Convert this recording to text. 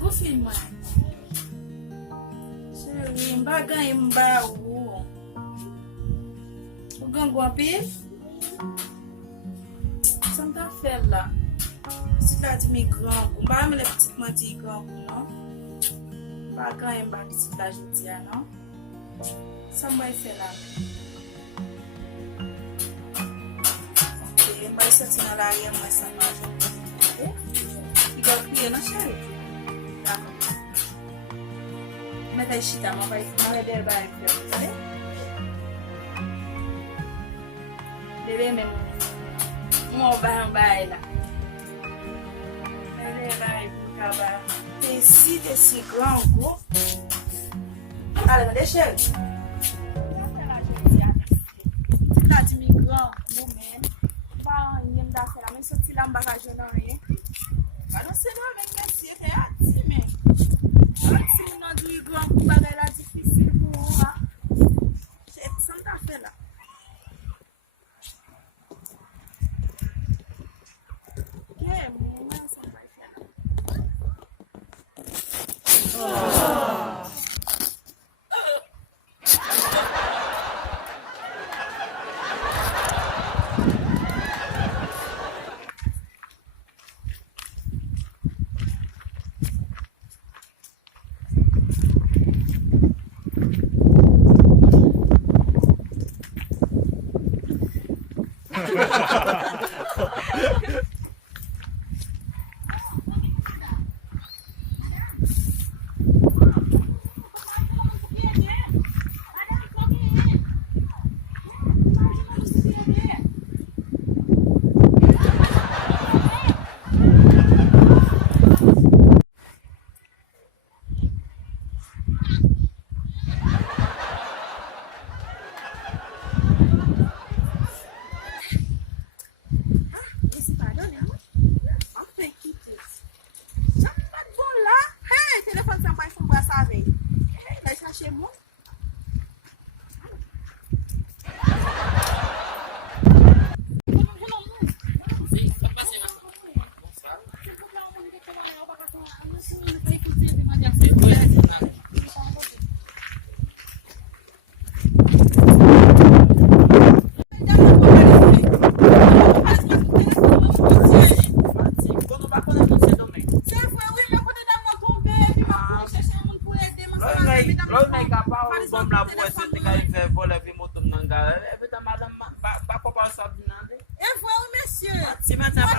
Go film moi. Chérie, m'bagay m'ba ou. Ou gango api? Ça m'a fait là. C'est là de mes grands. M'ba me les petites menti grands, non? Bagay m'ba petit là je dis non. Ça m'a fait là. OK, m'ba sortir dans la rue moi ça m'a. Il va crier non chérie. Mas a chita ma vai der vai sabe? Bebê mesmo. Vai lá. Bebê vai acabar. Esse grango. Olha, deixa eu. Tá de migrão, no mesmo. Vai, nem dá para mim só tirar um bagagem não é. Mas não sei não, mas assim é assim mesmo. Si non di grand bagay la difficile pour moi. C'est ça fait là. Yeah, moi ça va faire là. Madame,